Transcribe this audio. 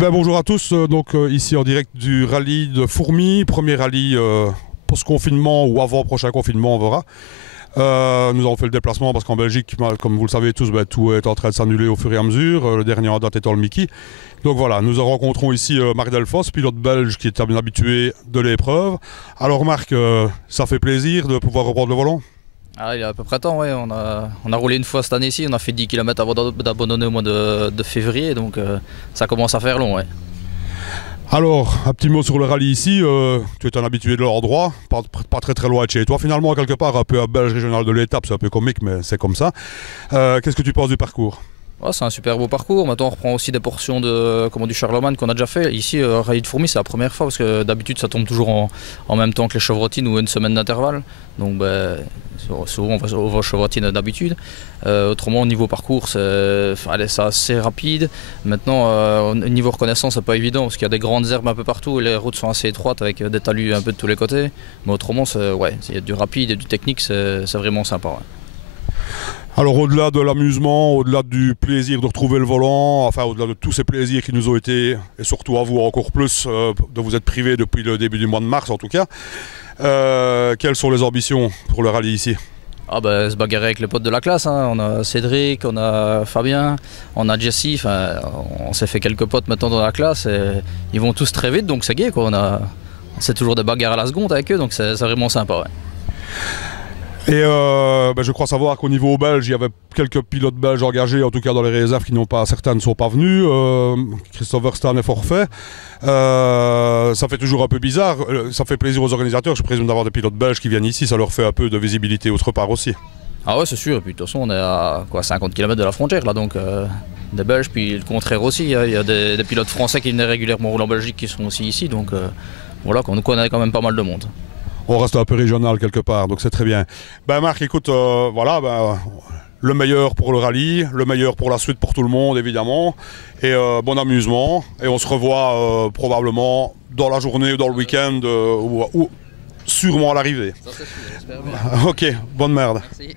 ben bonjour à tous, ici en direct du rallye de Fourmies, premier rallye post-confinement ou avant prochain confinement, on verra. Nous avons fait le déplacement parce qu'en Belgique, comme vous le savez tous, tout est en train de s'annuler au fur et à mesure, le dernier en date étant le Mickey. Donc voilà, nous rencontrons ici Marc Delfosse, pilote belge qui est un habitué de l'épreuve. Alors Marc, ça fait plaisir de pouvoir reprendre le volant? Ah, il y a à peu près temps, ouais. On a roulé une fois cette année-ci, on a fait 10 km avant d'abandonner au mois de février, donc ça commence à faire long, ouais. Alors, un petit mot sur le rallye ici, tu es un habitué de l'endroit, pas très loin de chez toi finalement, quelque part, un peu à Belge régional de l'étape, c'est un peu comique mais c'est comme ça. Qu'est-ce que tu penses du parcours? Ouais, c'est un super beau parcours. Maintenant, on reprend aussi des portions du Charlemagne qu'on a déjà fait. Ici, rallye de Fourmies, c'est la première fois parce que d'habitude, ça tombe toujours en même temps que les chevrotines ou une semaine d'intervalle. Donc, souvent, on va aux chevrotines d'habitude. Autrement, au niveau parcours, c'est assez rapide. Maintenant, au niveau reconnaissance, c'est pas évident parce qu'il y a des grandes herbes un peu partout et les routes sont assez étroites avec des talus un peu de tous les côtés. Mais autrement, il y a du rapide et du technique, c'est vraiment sympa. Ouais. Alors au-delà de l'amusement, au-delà du plaisir de retrouver le volant, enfin au-delà de tous ces plaisirs qui nous ont été, et surtout à vous encore plus, de vous être privés depuis le début du mois de mars en tout cas, quelles sont les ambitions pour le rallye ici? Se bagarrer avec les potes de la classe, hein. On a Cédric, on a Fabien, on a Jessie, on s'est fait quelques potes maintenant dans la classe et ils vont tous très vite donc c'est gai quoi. C'est toujours des bagarres à la seconde avec eux donc c'est vraiment sympa. Ouais. Et je crois savoir qu'au niveau belge, il y avait quelques pilotes belges engagés, en tout cas dans les réserves, certains ne sont pas venus. Christophe Verstappen est forfait. Ça fait toujours un peu bizarre. Ça fait plaisir aux organisateurs, je présume, d'avoir des pilotes belges qui viennent ici. Ça leur fait un peu de visibilité autre part aussi. Ah ouais, c'est sûr. Et puis de toute façon, on est à 50 km de la frontière là, donc des Belges, puis le contraire aussi. Il y a des pilotes français qui venaient régulièrement rouler en Belgique qui sont aussi ici. Donc voilà, on connaît quand même pas mal de monde. On reste un peu régional quelque part, donc c'est très bien. Marc, écoute, le meilleur pour le rallye, le meilleur pour la suite pour tout le monde évidemment, et bon amusement. Et on se revoit probablement dans la journée ou dans le week-end, ou sûrement à l'arrivée. Ça c'est sûr, j'espère bien. Ok, bonne merde. Merci.